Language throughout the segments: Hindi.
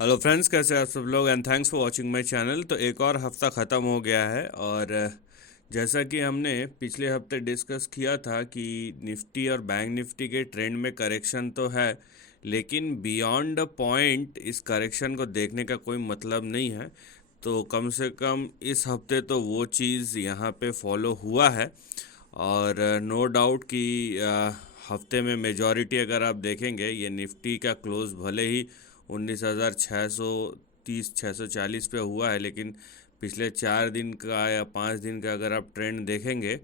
हेलो फ्रेंड्स, कैसे हैं आप सब लोग। And thanks for watching my channel. तो एक और हफ्ता ख़त्म हो गया है और जैसा कि हमने पिछले हफ्ते डिस्कस किया था कि निफ्टी और बैंक निफ्टी के ट्रेंड में करेक्शन तो है, लेकिन बियॉन्ड अ पॉइंट इस करेक्शन को देखने का कोई मतलब नहीं है। तो कम से कम इस हफ्ते तो वो चीज़ यहाँ पे फॉलो हुआ है। और नो डाउट कि हफ्ते में मेजॉरिटी अगर आप देखेंगे, ये निफ्टी का क्लोज भले ही 19,630 640 पे हुआ है, लेकिन पिछले 4 दिन का या 5 दिन का अगर आप ट्रेंड देखेंगे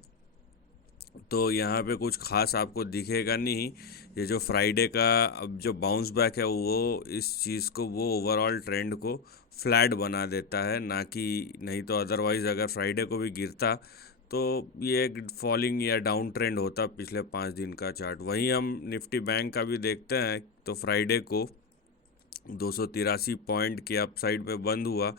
तो यहाँ पे कुछ खास आपको दिखेगा नहीं। ये जो फ्राइडे का अब जो बाउंस बैक है वो इस चीज़ को, वो ओवरऑल ट्रेंड को फ्लैट बना देता है, ना कि नहीं तो अदरवाइज़ अगर फ्राइडे को भी गिरता तो ये एक फॉलिंग या डाउन ट्रेंड होता पिछले 5 दिन का चार्ट। वहीं हम निफ्टी बैंक का भी देखते हैं तो फ्राइडे को 283 पॉइंट की अपसाइड पे बंद हुआ,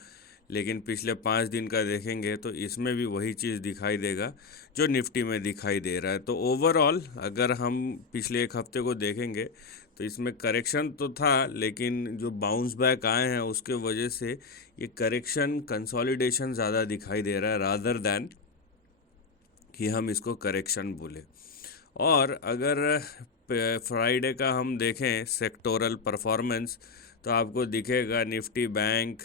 लेकिन पिछले 5 दिन का देखेंगे तो इसमें भी वही चीज़ दिखाई देगा जो निफ्टी में दिखाई दे रहा है। तो ओवरऑल अगर हम पिछले एक हफ्ते को देखेंगे तो इसमें करेक्शन तो था, लेकिन जो बाउंस बैक आए हैं उसके वजह से ये करेक्शन कंसोलिडेशन ज़्यादा दिखाई दे रहा है रादर दैन कि हम इसको करेक्शन बोले। और अगर फ्राइडे का हम देखें सेक्टोरल परफॉर्मेंस तो आपको दिखेगा निफ्टी बैंक,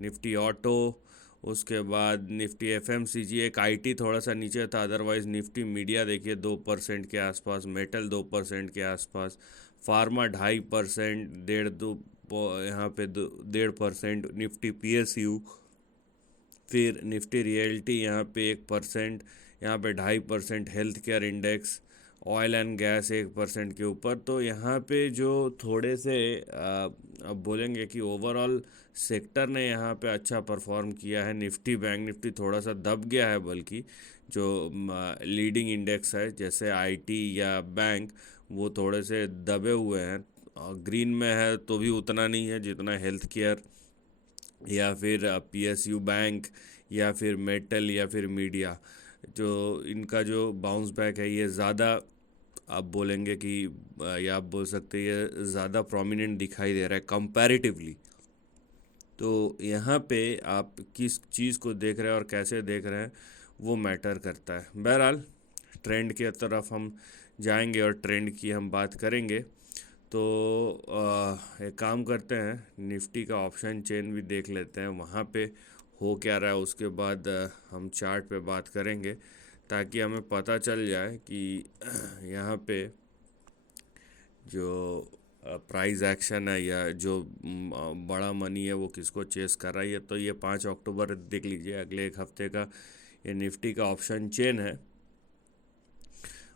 निफ्टी ऑटो, उसके बाद निफ्टी एफएमसीजी, एक आईटी थोड़ा सा नीचे था, अदरवाइज निफ्टी मीडिया देखिए 2% के आसपास, मेटल 2% के आसपास, फार्मा 2.5%, डेढ़ दो यहाँ पे 1.5%, निफ्टी पीएसयू, फिर निफ्टी रियल्टी यहाँ पे 1%, यहाँ पे 2.5% health care index, oil and gas 1% के ऊपर। तो यहाँ पे जो थोड़े से अब बोलेंगे कि ओवरऑल सेक्टर ने यहाँ पे अच्छा परफॉर्म किया है। निफ्टी बैंक निफ्टी थोड़ा सा दब गया है, बल्कि जो लीडिंग इंडेक्स है जैसे आईटी या बैंक वो थोड़े से दबे हुए हैं। ग्रीन में है तो भी उतना नहीं है जितना हेल्थ केयर या फिर पीएसयू बैंक या फिर मेटल या फिर मीडिया। जो इनका जो बाउंस बैक है ये ज़्यादा, आप बोलेंगे कि या आप बोल सकते हैं ये ज़्यादा प्रोमिनेंट दिखाई दे रहा है कंपैरेटिवली। तो यहाँ पे आप किस चीज़ को देख रहे हैं और कैसे देख रहे हैं वो मैटर करता है। बहरहाल ट्रेंड की तरफ हम जाएंगे और ट्रेंड की हम बात करेंगे। तो एक काम करते हैं, निफ्टी का ऑप्शन चेन भी देख लेते हैं वहाँ पे हो क्या रहा है, उसके बाद हम चार्ट पे बात करेंगे ताकि हमें पता चल जाए कि यहाँ पे जो प्राइस एक्शन है या जो बड़ा मनी है वो किसको चेस कर रहा है। ये तो ये 5 अक्टूबर देख लीजिए, अगले एक हफ्ते का ये निफ्टी का ऑप्शन चेन है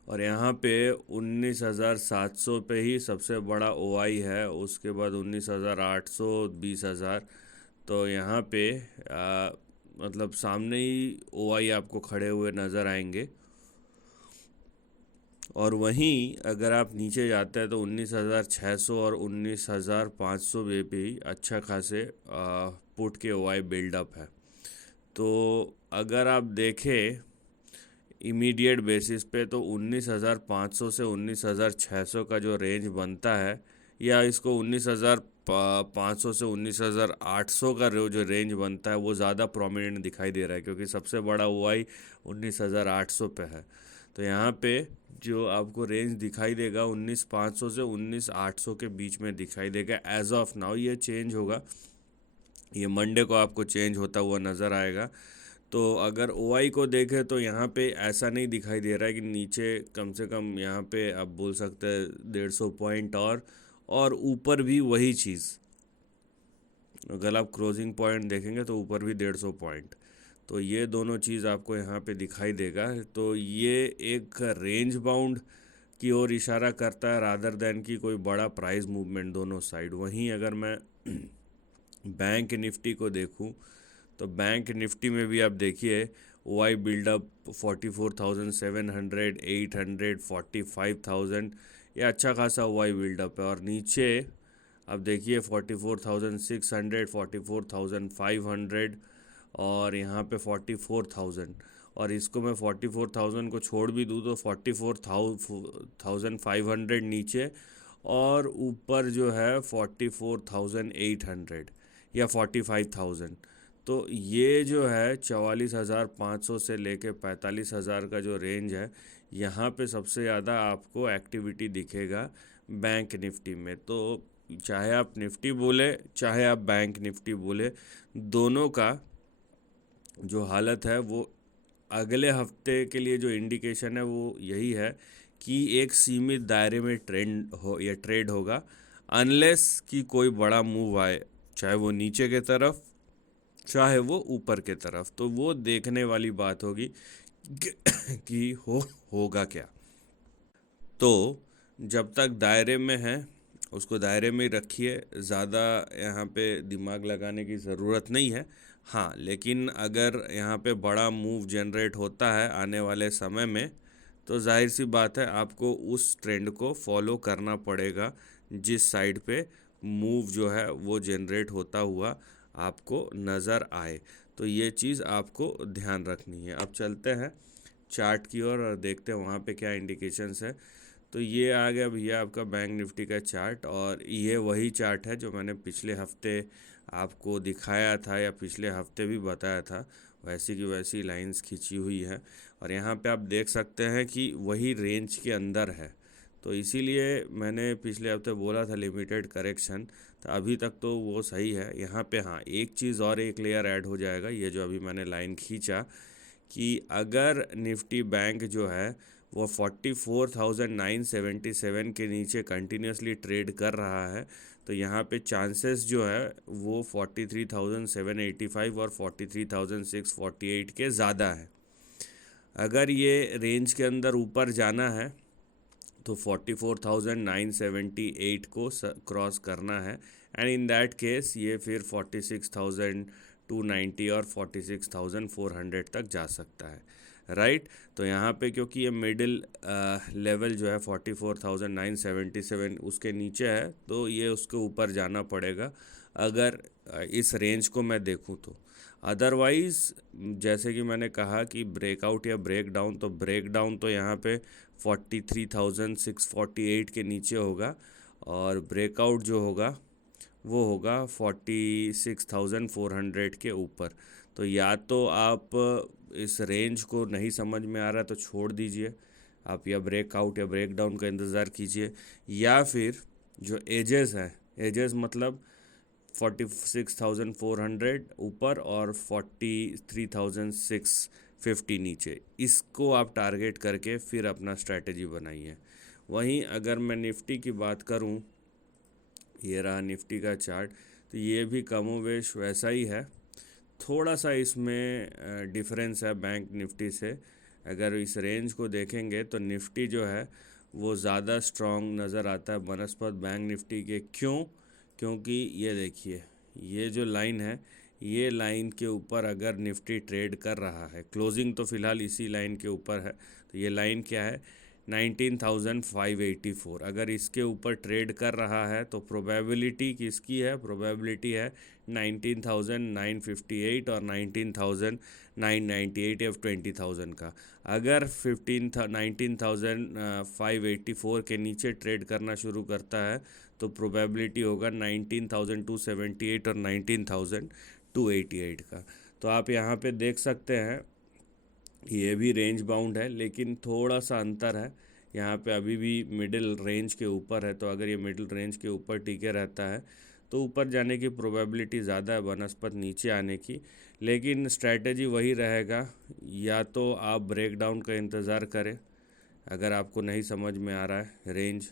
और यहाँ पे 19,700 पे ही सबसे बड़ा ओआई है, उसके बाद 19,800, 20,000। तो यहाँ पे मतलब सामने ही ओआई आपको खड़े हुए नज़र आएंगे। और वहीं अगर आप नीचे जाते हैं तो 19,600 और 19,500 पे भी अच्छा खासे पुट के ओआई बिल्डअप है। तो अगर आप देखें इमीडिएट बेसिस पे तो 19,500 से 19,600 का जो रेंज बनता है, या इसको 19,500 से 19,800 का जो रेंज बनता है वो ज़्यादा प्रोमिनेंट दिखाई दे रहा है, क्योंकि सबसे बड़ा ओआई 19,800 पे है। तो यहाँ पे जो आपको रेंज दिखाई देगा 19,500 से 19,800 के बीच में दिखाई देगा एज ऑफ नाउ। ये चेंज होगा, ये मंडे को आपको चेंज होता हुआ नज़र आएगा। तो अगर ओआई को देखें तो यहाँ पे ऐसा नहीं दिखाई दे रहा है कि नीचे कम से कम यहाँ पे आप बोल सकते हैं 150 पॉइंट और ऊपर भी वही चीज़। अगर आप क्लोजिंग पॉइंट देखेंगे तो ऊपर भी 150 पॉइंट। तो ये दोनों चीज़ आपको यहाँ पे दिखाई देगा। तो ये एक रेंज बाउंड की ओर इशारा करता है रादर देन कि कोई बड़ा प्राइस मूवमेंट दोनों साइड। वहीं अगर मैं बैंक निफ्टी को देखूं तो बैंक निफ्टी में भी आप देखिए वाई बिल्डअप 44,700, 800, 45,000, ये अच्छा खासा वाई बिल्डअप है। और नीचे अब देखिए 44,600, 44,500 और यहाँ पे 44,000। और इसको मैं 44,000 को छोड़ भी दूँ तो 44,500 नीचे और ऊपर जो है 44,800 या 45,000। तो ये जो है 44,500 से लेके 45,000 का जो रेंज है, यहाँ पे सबसे ज़्यादा आपको एक्टिविटी दिखेगा बैंक निफ्टी में। तो चाहे आप निफ्टी बोले चाहे आप बैंक निफ्टी बोले, दोनों का जो हालत है वो अगले हफ्ते के लिए जो इंडिकेशन है वो यही है कि एक सीमित दायरे में ट्रेंड हो या ट्रेड होगा, अनलेस कि कोई बड़ा मूव आए, चाहे वो नीचे के तरफ चाहे वो ऊपर के तरफ। तो वो देखने वाली बात होगी कि कि होगा क्या। तो जब तक दायरे में है उसको दायरे में ही रखिए, ज़्यादा यहाँ पे दिमाग लगाने की ज़रूरत नहीं है। हाँ, लेकिन अगर यहाँ पे बड़ा मूव जनरेट होता है आने वाले समय में, तो जाहिर सी बात है आपको उस ट्रेंड को फॉलो करना पड़ेगा जिस साइड पे मूव जो है वो जनरेट होता हुआ आपको नज़र आए। तो ये चीज़ आपको ध्यान रखनी है। अब चलते हैं चार्ट की ओर और देखते हैं वहाँ पे क्या इंडिकेशंस है। तो ये आ गया भैया आपका बैंक निफ्टी का चार्ट, और ये वही चार्ट है जो मैंने पिछले हफ्ते आपको दिखाया था या पिछले हफ्ते भी बताया था। वैसी की वैसी लाइंस खींची हुई है और यहाँ पे आप देख सकते हैं कि वही रेंज के अंदर है। तो इसीलिए मैंने पिछले हफ्ते बोला था लिमिटेड करेक्शन, तो अभी तक तो वो सही है। यहाँ पे हाँ, एक चीज़ और एक लेयर ऐड हो जाएगा, ये जो अभी मैंने लाइन खींचा कि अगर निफ्टी बैंक जो है वो 44,977 के नीचे कंटिन्यूसली ट्रेड कर रहा है, तो यहाँ पे चांसेस जो है वो 43,785 और 43,648 के ज़्यादा है। अगर ये रेंज के अंदर ऊपर जाना है तो 44,978 को क्रॉस करना है, एंड इन दैट केस ये फिर 46,290 और 46,400 तक जा सकता है, राइट। तो यहाँ पे क्योंकि ये मिडिल लेवल जो है 44,977 उसके नीचे है, तो ये उसके ऊपर जाना पड़ेगा अगर इस रेंज को मैं देखूँ तो। अदरवाइज़ जैसे कि मैंने कहा कि ब्रेकआउट या ब्रेकडाउन, तो ब्रेकडाउन तो यहाँ पे 43,648 के नीचे होगा, और ब्रेकआउट जो होगा वो होगा 46,400 के ऊपर। तो या तो आप इस रेंज को नहीं समझ में आ रहा तो छोड़ दीजिए, आप या ब्रेकआउट या ब्रेकडाउन का इंतज़ार कीजिए, या फिर जो एजेस हैं, एजेस मतलब 46,400 ऊपर और 43,650 नीचे, इसको आप टारगेट करके फिर अपना स्ट्रैटेजी बनाइए। वहीं अगर मैं निफ्टी की बात करूं, ये रहा निफ्टी का चार्ट, तो ये भी कमोवेश वैसा ही है। थोड़ा सा इसमें डिफरेंस है बैंक निफ्टी से। अगर इस रेंज को देखेंगे तो निफ्टी जो है वो ज़्यादा स्ट्रॉन्ग नज़र आता है बनस्पत बैंक निफ्टी के। क्यों? क्योंकि ये देखिए, ये जो लाइन है, ये लाइन के ऊपर अगर निफ्टी ट्रेड कर रहा है, क्लोजिंग तो फ़िलहाल इसी लाइन के ऊपर है, तो ये लाइन क्या है 19,584। अगर इसके ऊपर ट्रेड कर रहा है तो प्रोबेबिलिटी किसकी है? प्रोबेबिलिटी है 19,958 और 19,998 या 20,000 का। अगर 19,584 के नीचे ट्रेड करना शुरू करता है तो प्रोबेबिलिटी होगा 19,278 और 19,288 का। तो आप यहाँ पे देख सकते हैं ये भी रेंज बाउंड है, लेकिन थोड़ा सा अंतर है। यहाँ पे अभी भी मिडिल रेंज के ऊपर है, तो अगर ये मिडिल रेंज के ऊपर टिके रहता है तो ऊपर जाने की प्रोबेबिलिटी ज़्यादा है बनस्पत नीचे आने की। लेकिन स्ट्रैटेजी वही रहेगा, या तो आप ब्रेक डाउन का इंतज़ार करें अगर आपको नहीं समझ में आ रहा है रेंज,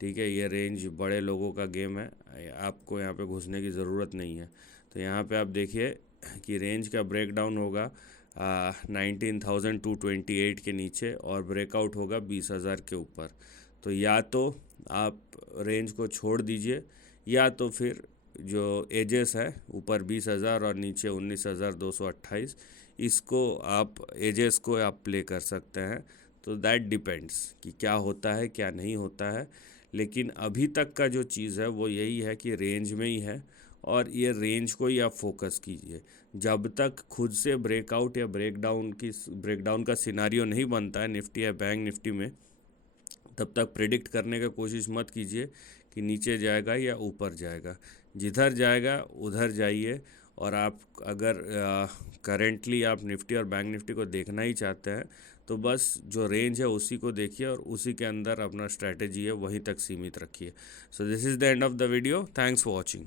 ठीक है, ये रेंज बड़े लोगों का गेम है, आपको यहाँ पे घुसने की ज़रूरत नहीं है। तो यहाँ पे आप देखिए कि रेंज का ब्रेक डाउन होगा 19,228 के नीचे और ब्रेकआउट होगा 20,000 के ऊपर। तो या तो आप रेंज को छोड़ दीजिए, या तो फिर जो एजेस है ऊपर 20,000 और नीचे 19,228, इसको आप एजेस को आप प्ले कर सकते हैं। तो दैट डिपेंड्स कि क्या होता है क्या नहीं होता है। लेकिन अभी तक का जो चीज़ है वो यही है कि रेंज में ही है, और ये रेंज को ही आप फोकस कीजिए। जब तक खुद से ब्रेकआउट या ब्रेकडाउन का सिनारियो नहीं बनता है निफ्टी या बैंक निफ्टी में, तब तक प्रेडिक्ट करने का कोशिश मत कीजिए कि नीचे जाएगा या ऊपर जाएगा। जिधर जाएगा उधर जाइए। और आप अगर करेंटली आप निफ्टी और बैंक निफ्टी को देखना ही चाहते हैं तो बस जो रेंज है उसी को देखिए और उसी के अंदर अपना स्ट्रैटेजी है वहीं तक सीमित रखिए। So this is the end of the video. Thanks for watching.